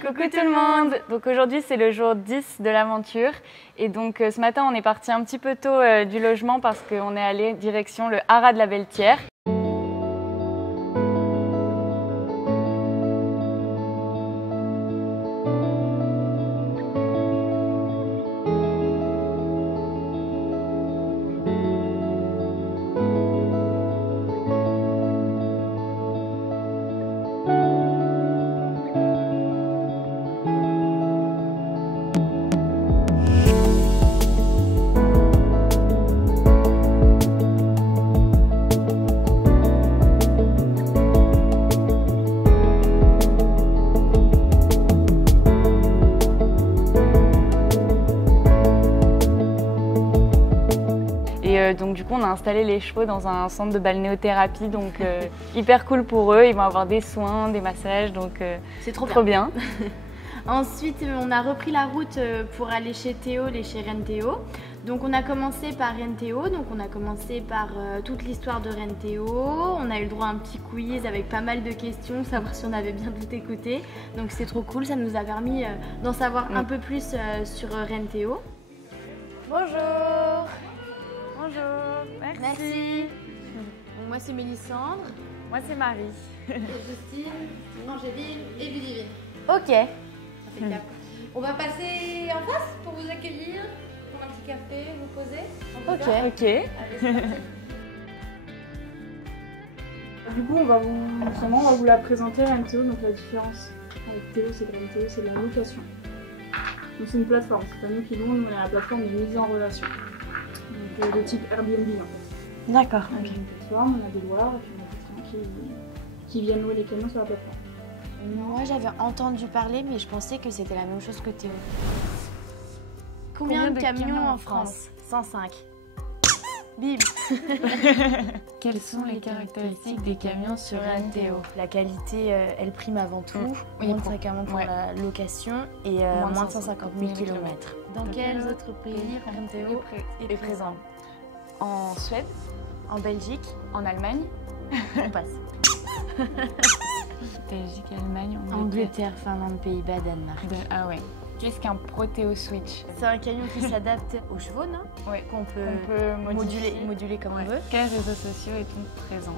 Coucou tout le monde! Donc aujourd'hui c'est le jour 10 de l'aventure et donc ce matin on est parti un petit peu tôt du logement parce qu'on est allé direction le haras de la Belle-Thière. Donc du coup on a installé les chevaux dans un centre de balnéothérapie, donc hyper cool pour eux, ils vont avoir des soins, des massages, donc c'est trop bien. Ensuite on a repris la route pour aller chez Théo, chez Reine Théo. Donc on a commencé par Reine Théo, donc on a commencé par toute l'histoire de Reine Théo. On a eu le droit à un petit quiz avec pas mal de questions, savoir si on avait bien tout écouté. Donc c'est trop cool, ça nous a permis d'en savoir un peu plus sur Reine Théo. Bonjour! Bonjour, merci. Moi c'est Mélissandre. Moi c'est Marie. Et Justine, Angéline et Ludivine. Ok. Impeccable. On va passer en face pour vous accueillir, prendre un petit café, vous poser. Ok. Allez, c'est parti. Du coup, on va vous la présenter Reine Théo. Donc la différence avec Théo, c'est que Reine Théo, c'est de la location. Donc c'est une plateforme, c'est pas nous qui louons, nous on est la plateforme de mise en relation. Donc de type Airbnb en fait. D'accord. On a une plateforme, on a des loueurs et puis on a des clients qui viennent louer les camions sur la plateforme. Moi j'avais entendu parler mais je pensais que c'était la même chose que Théo. Combien de camions en France? 105. Bim. Quelles sont les caractéristiques des camions sur Reine Théo? La qualité, elle prime avant tout. Oui, Moins de 5 camions pour la location et moins de 150 000 km. Dans quels autres pays Reine Théo est présent? En Suède, En Belgique, en Allemagne, on passe. Belgique, Allemagne, Angleterre, Finlande, Pays-Bas, Danemark. Ah ouais. Qu'est-ce qu'un Proteo Switch? C'est un camion qui s'adapte aux chevaux, non? Oui, Qu'on peut moduler comme on veut. Quels réseaux sociaux est-on présent?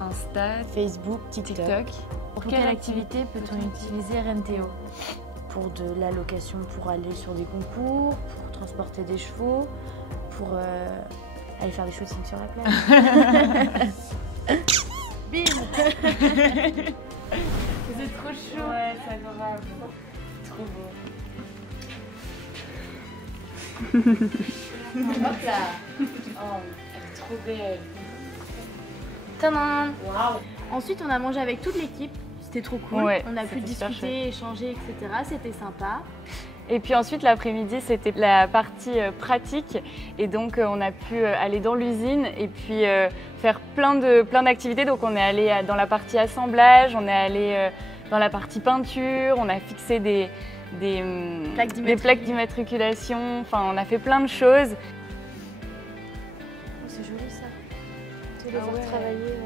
Insta, Facebook, TikTok. Pour quelle activité peut-on utiliser Reine Théo? Pour de la location, pour aller sur des concours, pour transporter des chevaux, pour aller faire des shootings sur la plage. Bim. C'est trop chaud. Ouais, c'est adorable. Trop beau. Hop là. Oh, elle est trop belle. Tadam. Waouh. Ensuite, on a mangé avec toute l'équipe. C'était trop cool. Ouais, on a pu c'était super discuter, échanger, etc. C'était sympa. Et puis ensuite, l'après-midi, c'était la partie pratique. Et donc, on a pu aller dans l'usine et puis faire plein d'activités. Donc, on est allé dans la partie assemblage, on est allé dans la partie peinture, on a fixé des plaques d'immatriculation. Enfin, on a fait plein de choses. Oh, c'est joli ça. Tu les voir travailler.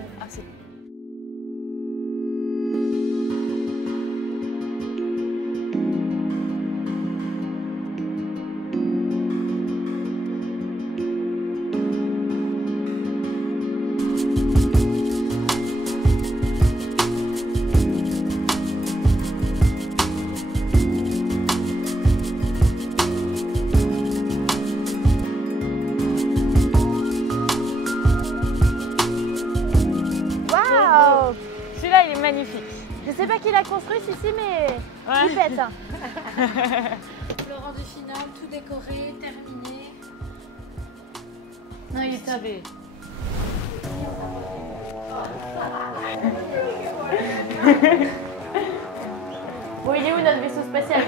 Celui-là, il est magnifique. Je sais pas qui l'a construit ici, mais il pète. Hein. Le rendu final, tout décoré, terminé. Non, il est top. Bon, il est où notre vaisseau spatial?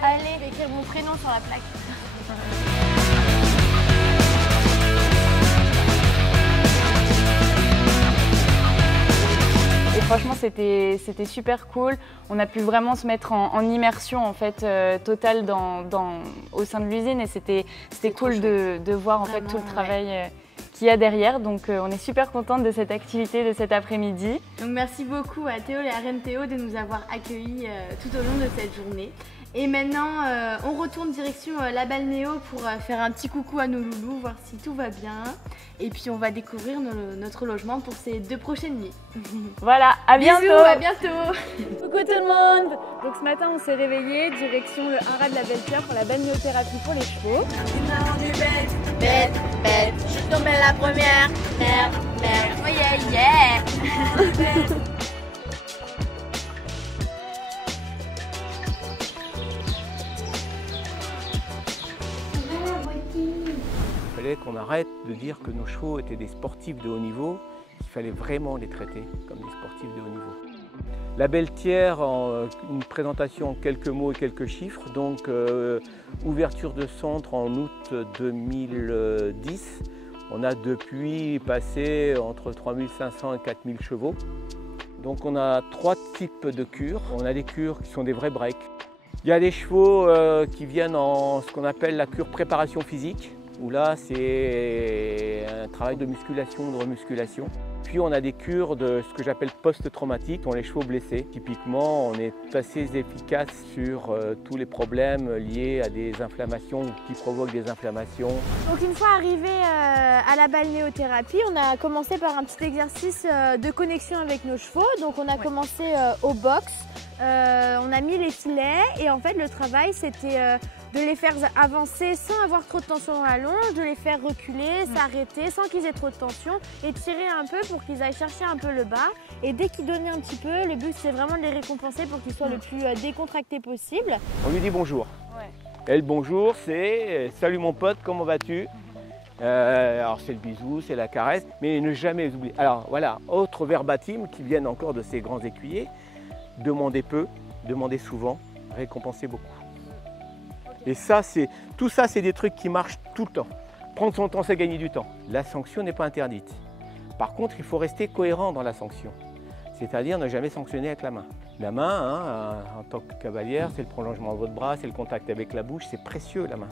Allez, je vais écrire mon prénom sur la plaque. Et franchement, c'était super cool. On a pu vraiment se mettre en immersion en fait, totale au sein de l'usine et c'était cool de voir en fait, tout le travail qu'il y a derrière. Donc on est super contente de cette activité, de cet après-midi. Donc merci beaucoup à Théo et à Reine Théo de nous avoir accueillis tout au long de cette journée. Et maintenant, on retourne direction la balnéo pour faire un petit coucou à nos loulous, voir si tout va bien. Et puis on va découvrir notre logement pour ces 2 prochaines nuits. Voilà, à bientôt. Bisous, à bientôt. Coucou tout le monde. Donc ce matin, on s'est réveillé, direction le haras de la Belle-Pierre pour la balnéothérapie pour les chevaux. Bête, je suis tombée la première. Merde, oh yeah. Il fallait qu'on arrête de dire que nos chevaux étaient des sportifs de haut niveau. Il fallait vraiment les traiter comme des sportifs de haut niveau. La Belle-Pierre, une présentation en quelques mots et quelques chiffres. Donc, ouverture de centre en août 2010. On a depuis passé entre 3500 et 4000 chevaux. Donc, on a 3 types de cures. On a des cures qui sont des vrais breaks. Il y a des chevaux qui viennent en ce qu'on appelle la cure préparation physique, où là c'est un travail de musculation, de remusculation. Puis on a des cures de ce que j'appelle post-traumatique, dont les chevaux blessés. Typiquement, on est assez efficace sur tous les problèmes liés à des inflammations ou qui provoquent des inflammations. Donc une fois arrivé à la balnéothérapie, on a commencé par un petit exercice de connexion avec nos chevaux. Donc on a commencé au box, on a mis les filets et en fait le travail c'était de les faire avancer sans avoir trop de tension dans la longe, de les faire reculer, s'arrêter sans qu'ils aient trop de tension et tirer un peu pour qu'ils aillent chercher un peu le bas. Et dès qu'ils donnaient un petit peu, le but c'est vraiment de les récompenser pour qu'ils soient le plus décontractés possible. On lui dit bonjour. Ouais. Et le bonjour c'est « Salut mon pote, comment vas-tu » Alors c'est le bisou, c'est la caresse, mais ne jamais oublier. Alors voilà, autre verbatim qui viennent encore de ces grands écuyers, demandez peu, demandez souvent, récompensez beaucoup. Et ça, tout ça, c'est des trucs qui marchent tout le temps. Prendre son temps, c'est gagner du temps. La sanction n'est pas interdite. Par contre, il faut rester cohérent dans la sanction. C'est-à-dire ne jamais sanctionner avec la main. La main, en tant que cavalière, c'est le prolongement de votre bras, c'est le contact avec la bouche, c'est précieux la main.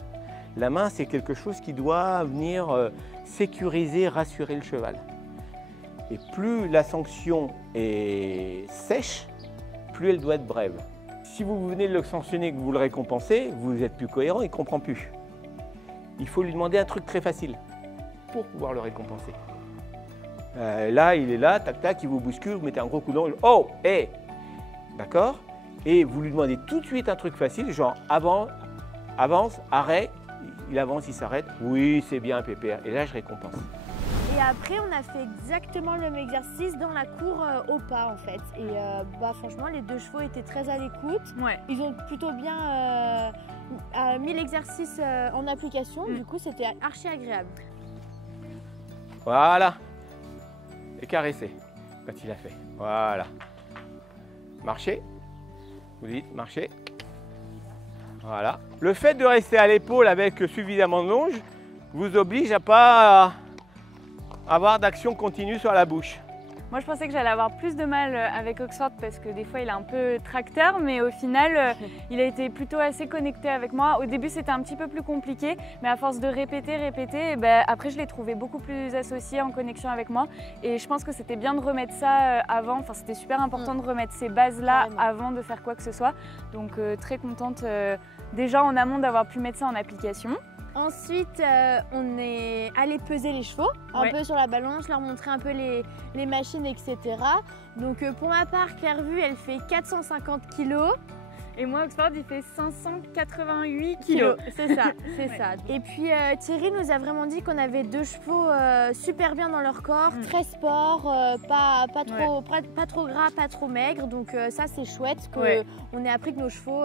La main, c'est quelque chose qui doit venir sécuriser, rassurer le cheval. Et plus la sanction est sèche, plus elle doit être brève. Si vous venez de le sanctionner et que vous le récompensez, vous êtes plus cohérent, il ne comprend plus. Il faut lui demander un truc très facile pour pouvoir le récompenser. Là, il est là, tac, tac, il vous bouscule, vous mettez un gros coup d'angle. Oh, hé, d'accord? Et vous lui demandez tout de suite un truc facile, genre avance, arrête, il avance, il s'arrête. Oui, c'est bien, pépère. Et là, je récompense. Et après, on a fait exactement le même exercice dans la cour au pas en fait. Et franchement, les 2 chevaux étaient très à l'écoute. Ouais. Ils ont plutôt bien mis l'exercice en application. Du coup, c'était archi agréable. Voilà. Et caresser quand il a fait. Voilà. Marchez. Vous dites marchez. Voilà. Le fait de rester à l'épaule avec suffisamment de longe vous oblige à pas avoir d'action continue sur la bouche. Moi, je pensais que j'allais avoir plus de mal avec Oxford parce que des fois, il est un peu tracteur, mais au final, il a été plutôt assez connecté avec moi. Au début, c'était un petit peu plus compliqué, mais à force de répéter, après, je l'ai trouvé beaucoup plus associé en connexion avec moi. Et je pense que c'était bien de remettre ça avant. Enfin, c'était super important de remettre ces bases-là avant de faire quoi que ce soit. Donc, très contente déjà en amont d'avoir pu mettre ça en application. Ensuite, on est allé peser les chevaux, un peu sur la balance, leur montrer un peu les machines, etc. Donc pour ma part, Clairvue, elle fait 450 kg. Et moi, Oxford, il fait 588 kilos. C'est ça, c'est ça. Et puis Thierry nous a vraiment dit qu'on avait 2 chevaux super bien dans leur corps, très sport, pas trop gras, pas trop maigre. Donc ça, c'est chouette qu'on ait appris que nos chevaux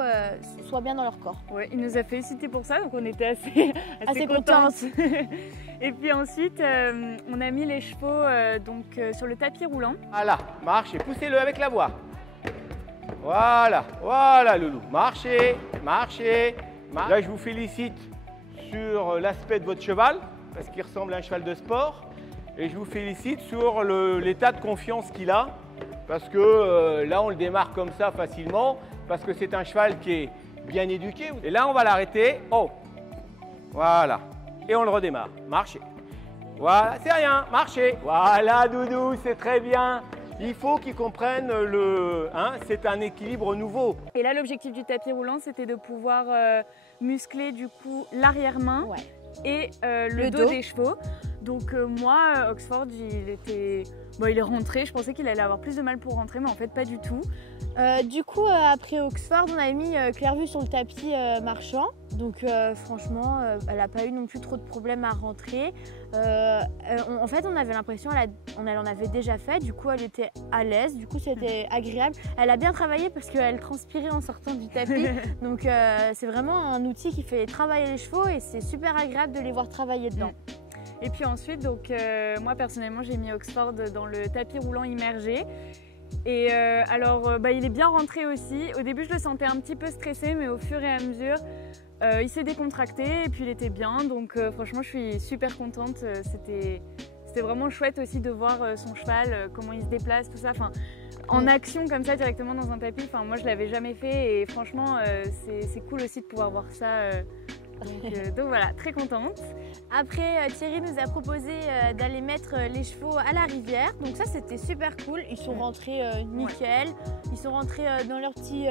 soient bien dans leur corps. Ouais, il nous a félicité pour ça, donc on était assez contentes. Et puis ensuite, on a mis les chevaux sur le tapis roulant. Voilà, marche et poussez-le avec la voix. Voilà, voilà Loulou. Marchez, marchez. Là, je vous félicite sur l'aspect de votre cheval, parce qu'il ressemble à un cheval de sport. Et je vous félicite sur l'état de confiance qu'il a, parce que là, on le démarre comme ça facilement, parce que c'est un cheval qui est bien éduqué. Et là, on va l'arrêter. Oh, voilà. Et on le redémarre. Marchez. Voilà, c'est rien. Marchez. Voilà, Doudou, c'est très bien. Il faut qu'ils comprennent c'est un équilibre nouveau. Et là, l'objectif du tapis roulant, c'était de pouvoir muscler du coup l'arrière-main et le dos des chevaux. Donc moi, Oxford, il est rentré. Je pensais qu'il allait avoir plus de mal pour rentrer, mais en fait pas du tout. Du coup, après Oxford, on a mis Clairvue sur le tapis marchand. Donc franchement, elle n'a pas eu non plus trop de problèmes à rentrer. En fait, on avait l'impression elle en avait déjà fait. Du coup, elle était à l'aise. Du coup, c'était agréable. Elle a bien travaillé parce qu'elle transpirait en sortant du tapis. Donc c'est vraiment un outil qui fait travailler les chevaux et c'est super agréable de les voir travailler dedans. Et puis ensuite, donc, moi personnellement, j'ai mis Oxford dans le tapis roulant immergé. Et il est bien rentré aussi. Au début, je le sentais un petit peu stressé, mais au fur et à mesure, il s'est décontracté et puis il était bien. Donc franchement, je suis super contente. C'était vraiment chouette aussi de voir son cheval, comment il se déplace, tout ça. Enfin, en action comme ça, directement dans un tapis. Enfin, moi, je l'avais jamais fait et franchement, c'est cool aussi de pouvoir voir ça. Donc voilà, très contente. Après, Thierry nous a proposé d'aller mettre les chevaux à la rivière. Donc ça, c'était super cool. Ils sont rentrés nickel. Ils sont rentrés dans leur petit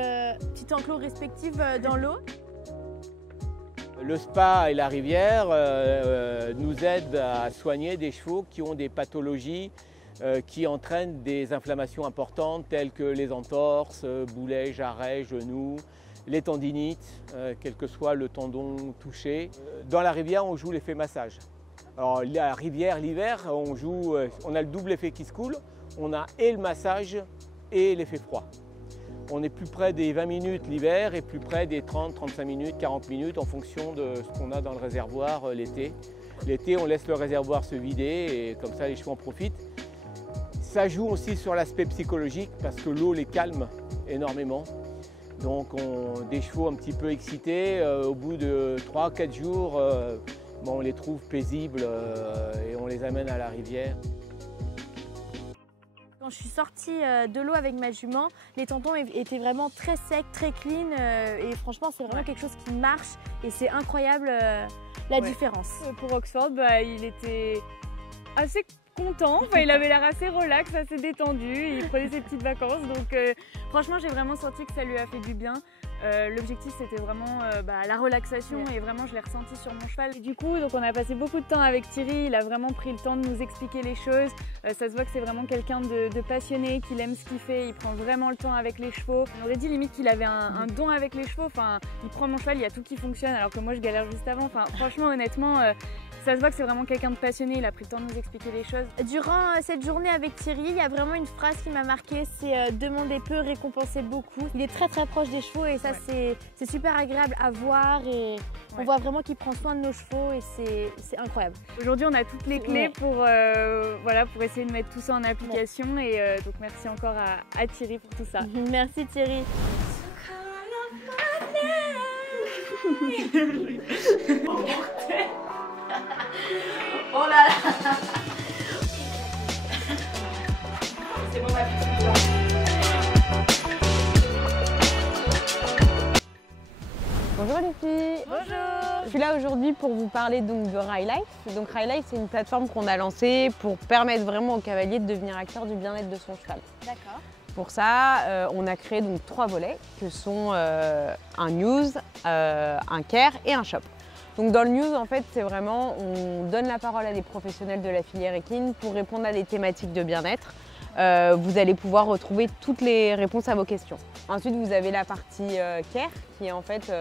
enclos respectif dans l'eau. Le spa et la rivière nous aident à soigner des chevaux qui ont des pathologies qui entraînent des inflammations importantes telles que les entorses, boulets, jarrets, genoux, les tendinites, quel que soit le tendon touché. Dans la rivière, on joue l'effet massage. Alors la rivière, l'hiver, on a le double effet qui se coule. On a et le massage et l'effet froid. On est plus près des 20 minutes l'hiver et plus près des 30, 35 minutes, 40 minutes en fonction de ce qu'on a dans le réservoir l'été. L'été, on laisse le réservoir se vider et comme ça, les chevaux en profitent. Ça joue aussi sur l'aspect psychologique parce que l'eau les calme énormément. Donc des chevaux un petit peu excités, au bout de 3-4 jours, on les trouve paisibles et on les amène à la rivière. Quand je suis sortie de l'eau avec ma jument, les tampons étaient vraiment très secs, très clean et franchement c'est vraiment quelque chose qui marche et c'est incroyable la différence. Pour Oxford, il était assez content, il avait l'air assez relax, assez détendu, il prenait ses petites vacances donc franchement j'ai vraiment senti que ça lui a fait du bien. L'objectif c'était vraiment la relaxation et vraiment je l'ai ressenti sur mon cheval. Et du coup donc on a passé beaucoup de temps avec Thierry, il a vraiment pris le temps de nous expliquer les choses. Ça se voit que c'est vraiment quelqu'un de passionné, qu'il aime ce qu'il fait, il prend vraiment le temps avec les chevaux. On aurait dit limite qu'il avait un don avec les chevaux, il prend mon cheval, il y a tout qui fonctionne alors que moi je galère juste avant. Franchement honnêtement, ça se voit que c'est vraiment quelqu'un de passionné, il a pris le temps de nous expliquer les choses. Durant cette journée avec Thierry, il y a vraiment une phrase qui m'a marquée, c'est demander peu, récompenser beaucoup. Il est très très proche des chevaux et ça c'est super agréable à voir et on voit vraiment qu'il prend soin de nos chevaux et c'est incroyable. Aujourd'hui on a toutes les clés pour essayer de mettre tout ça en application et donc merci encore à Thierry pour tout ça. Merci Thierry. Oh là là. C'est bon, ma petite. Bonjour les filles. Bonjour. Je suis là aujourd'hui pour vous parler donc de Ride Life. Donc Ride Life, c'est une plateforme qu'on a lancée pour permettre vraiment au cavalier de devenir acteur du bien-être de son cheval. D'accord. Pour ça, on a créé donc 3 volets que sont un news, un care et un shop. Donc dans le news, en fait, c'est vraiment, on donne la parole à des professionnels de la filière équine pour répondre à des thématiques de bien-être. Vous allez pouvoir retrouver toutes les réponses à vos questions. Ensuite, vous avez la partie care qui est en fait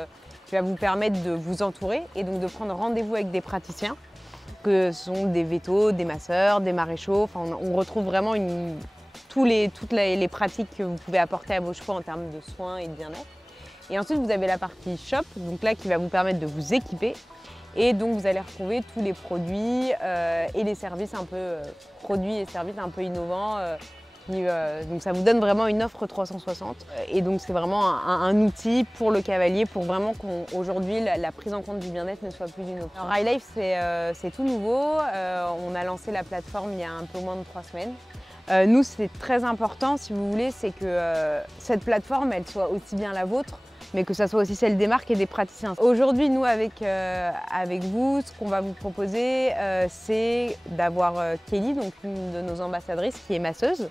qui va vous permettre de vous entourer et donc de prendre rendez-vous avec des praticiens, que ce sont des vétos, des masseurs, des maréchaux. Enfin, on retrouve vraiment toutes les pratiques que vous pouvez apporter à vos chevaux en termes de soins et de bien-être. Et ensuite, vous avez la partie shop, donc là qui va vous permettre de vous équiper. Et donc, vous allez retrouver tous les produits et les services un peu produits et services un peu innovants Donc ça vous donne vraiment une offre 360. Et donc c'est vraiment un outil pour le cavalier, pour vraiment qu'aujourd'hui la prise en compte du bien-être ne soit plus une option. Alors iLife c'est tout nouveau. On a lancé la plateforme il y a un peu moins de 3 semaines. Nous, c'est très important, si vous voulez, c'est que cette plateforme, elle soit aussi bien la vôtre, mais que ça soit aussi celle des marques et des praticiens. Aujourd'hui, nous, avec vous, ce qu'on va vous proposer, c'est d'avoir Kelly, donc une de nos ambassadrices, qui est masseuse,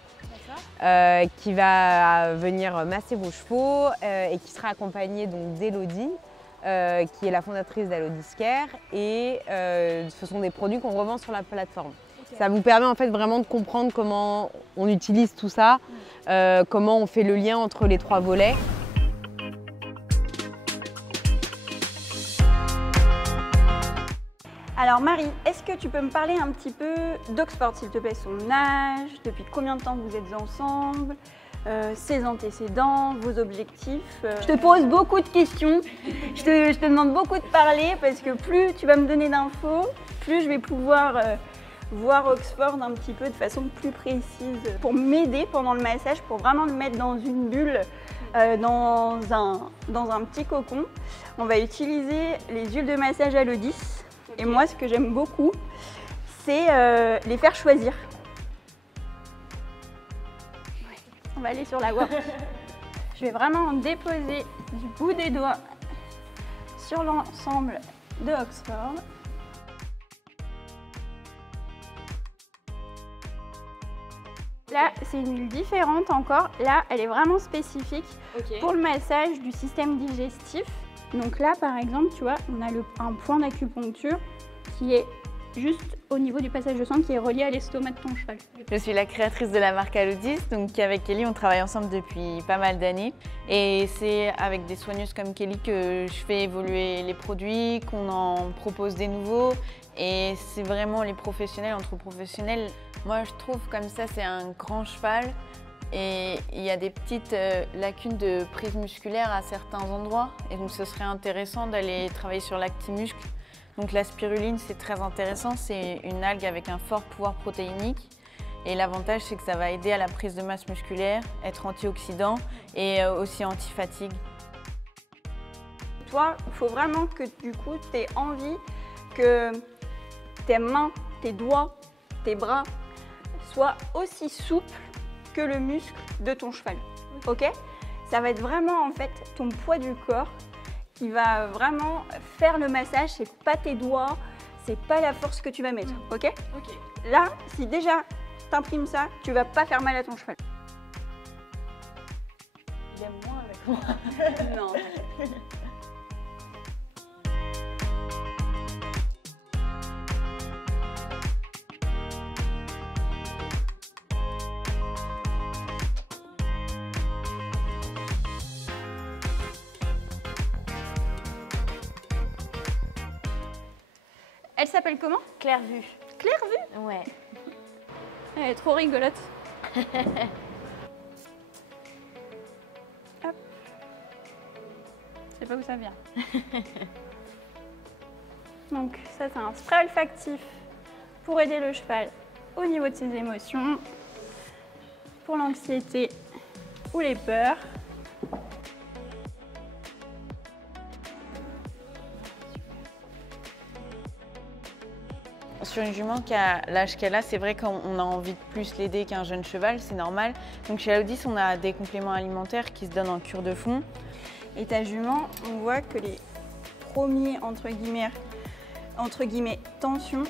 qui va venir masser vos chevaux et qui sera accompagnée d'Elodie, qui est la fondatrice d'Elodie Care, et ce sont des produits qu'on revend sur la plateforme. Ça vous permet en fait vraiment de comprendre comment on utilise tout ça, comment on fait le lien entre les 3 volets. Alors Marie, est-ce que tu peux me parler un petit peu d'Oxford, s'il te plaît, son âge, depuis combien de temps vous êtes ensemble, ses antécédents, vos objectifs. Je te pose beaucoup de questions, je te demande beaucoup de parler parce que plus tu vas me donner d'infos, plus je vais pouvoir voir Oxford un petit peu de façon plus précise pour m'aider pendant le massage, pour vraiment le mettre dans une bulle, dans un petit cocon. On va utiliser les huiles de massage Elodie. Et moi, ce que j'aime beaucoup, c'est les faire choisir. On va aller sur la gorge. Je vais vraiment déposer du bout des doigts sur l'ensemble de Oxford. Là, c'est une huile différente encore. Là, elle est vraiment spécifique pour le massage du système digestif. Donc là, par exemple, tu vois, on a un point d'acupuncture qui est juste au niveau du passage de sang qui est relié à l'estomac de ton cheval. Je suis la créatrice de la marque Elodie, donc avec Kelly, on travaille ensemble depuis pas mal d'années. Et c'est avec des soigneuses comme Kelly que je fais évoluer les produits, qu'on en propose des nouveaux. Et c'est vraiment les professionnels, entre professionnels. Moi, je trouve comme ça, c'est un grand cheval. Et il y a des petites lacunes de prise musculaire à certains endroits. Et donc, ce serait intéressant d'aller travailler sur l'actimuscle. Donc, la spiruline, c'est très intéressant. C'est une algue avec un fort pouvoir protéinique. Et l'avantage, c'est que ça va aider à la prise de masse musculaire, être antioxydant et aussi anti-fatigue. Toi, il faut vraiment que du coup, tu aies envie que tes mains, tes doigts, tes bras soient aussi souples que le muscle de ton cheval, ok? Ça va être vraiment en fait ton poids du corps qui va vraiment faire le massage, c'est pas tes doigts, c'est pas la force que tu vas mettre, ok? Là, si déjà t'imprimes ça, tu vas pas faire mal à ton cheval. Il aime moins avec moi. Non. Elle s'appelle comment? Claire Vue. Claire Vue? Ouais. Elle est trop rigolote. Hop. Je sais pas où ça vient. Donc ça c'est un spray olfactif pour aider le cheval au niveau de ses émotions, pour l'anxiété ou les peurs. Sur une jument qui a l'âge qu'elle a, c'est vrai qu'on a envie de plus l'aider qu'un jeune cheval, c'est normal. Donc chez Elodie, on a des compléments alimentaires qui se donnent en cure de fond. Et ta jument, on voit que les premiers, entre guillemets tensions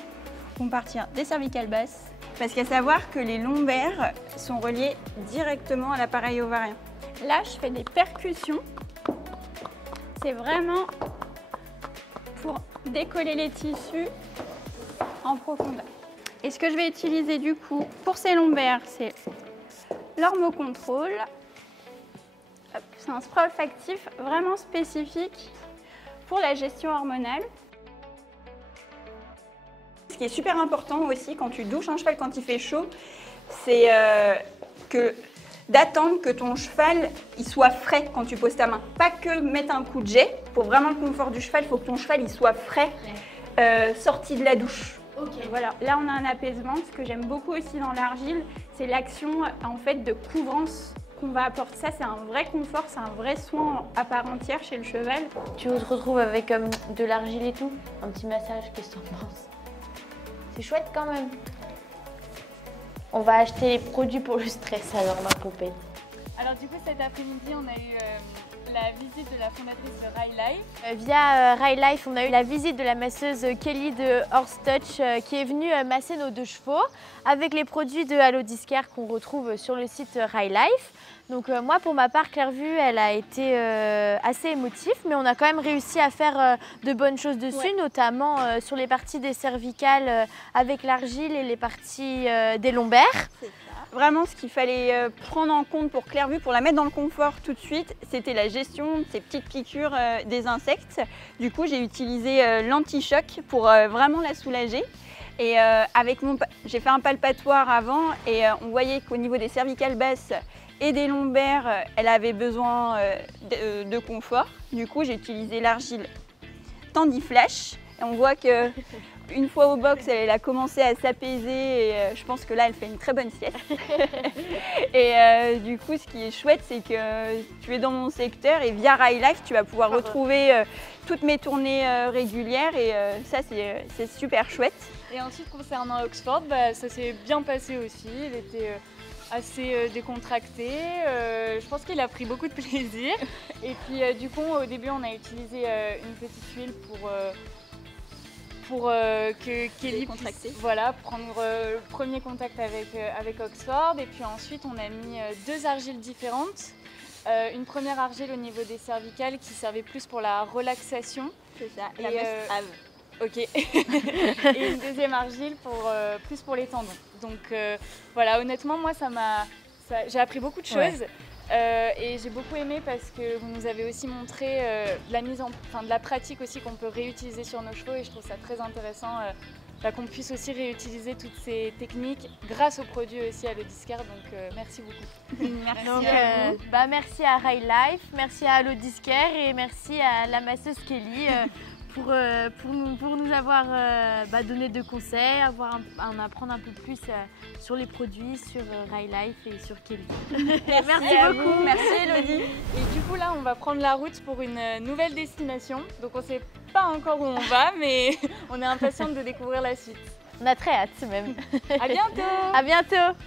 vont partir des cervicales basses. Parce qu'à savoir que les lombaires sont reliés directement à l'appareil ovarien. Là, je fais des percussions. C'est vraiment pour décoller les tissus en profondeur. Et ce que je vais utiliser du coup pour ces lombaires, c'est l'Hormocontrol. C'est un spray olfactif vraiment spécifique pour la gestion hormonale. Ce qui est super important aussi quand tu douches un cheval quand il fait chaud, c'est d'attendre que ton cheval il soit frais quand tu poses ta main. Pas que mettre un coup de jet. Pour vraiment le confort du cheval, il faut que ton cheval il soit frais, sorti de la douche. Et voilà, là on a un apaisement. Ce que j'aime beaucoup aussi dans l'argile, c'est l'action en fait de couvrance qu'on va apporter. Ça, c'est un vrai confort, c'est un vrai soin à part entière chez le cheval. Tu te retrouves avec de l'argile et tout, un petit massage, qu'est-ce que t'en penses? C'est chouette quand même. On va acheter les produits pour le stress alors, ma copine. Alors du coup, cet après-midi, on a eu la visite de la fondatrice de Rai Life. Via Rai Life, on a eu la visite de la masseuse Kelly de Horse Touch qui est venue masser nos 2 chevaux avec les produits de Allo Discare qu'on retrouve sur le site Rai Life. Donc moi, pour ma part, Clairvue, elle a été assez émotive, mais on a quand même réussi à faire de bonnes choses dessus, notamment sur les parties des cervicales avec l'argile et les parties des lombaires. Vraiment, ce qu'il fallait prendre en compte pour Clairvue, pour la mettre dans le confort tout de suite, c'était la gestion de ces petites piqûres des insectes. Du coup, j'ai utilisé l'anti-choc pour vraiment la soulager. Et j'ai fait un palpatoire avant et on voyait qu'au niveau des cervicales basses et des lombaires, elle avait besoin de confort. Du coup, j'ai utilisé l'argile Tandiflash. Et on voit que une fois au box, elle a commencé à s'apaiser et je pense que là, elle fait une très bonne sieste. Et du coup, ce qui est chouette, c'est que tu es dans mon secteur et via Rai Life, tu vas pouvoir retrouver toutes mes tournées régulières et ça, c'est super chouette. Et ensuite, concernant Oxford, ça s'est bien passé aussi. Il était assez décontracté. Je pense qu'il a pris beaucoup de plaisir. Et puis, du coup, au début, on a utilisé une petite huile pour que Kelly puisse prendre le premier contact avec Oxford. Et puis ensuite, on a mis 2 argiles différentes. Une première argile au niveau des cervicales qui servait plus pour la relaxation. C'est ça, et la must-have. Ok. Et une deuxième argile plus pour les tendons. Donc voilà, honnêtement, moi, j'ai appris beaucoup de choses. Et j'ai beaucoup aimé parce que vous nous avez aussi montré de la pratique aussi qu'on peut réutiliser sur nos chevaux et je trouve ça très intéressant qu'on puisse aussi réutiliser toutes ces techniques grâce aux produits aussi Allo Discare. Donc merci beaucoup. Merci à vous. Merci à Rai Life, merci à Allo Discare et merci à la masseuse Kelly pour nous avoir donné de conseils, en apprendre un peu plus sur les produits, sur Rai Life et sur Kelly. Merci beaucoup, merci Elodie. Et du coup là, on va prendre la route pour une nouvelle destination. Donc on ne sait pas encore où on va, mais on est impatiente de découvrir la suite. On a très hâte même. À bientôt. À bientôt.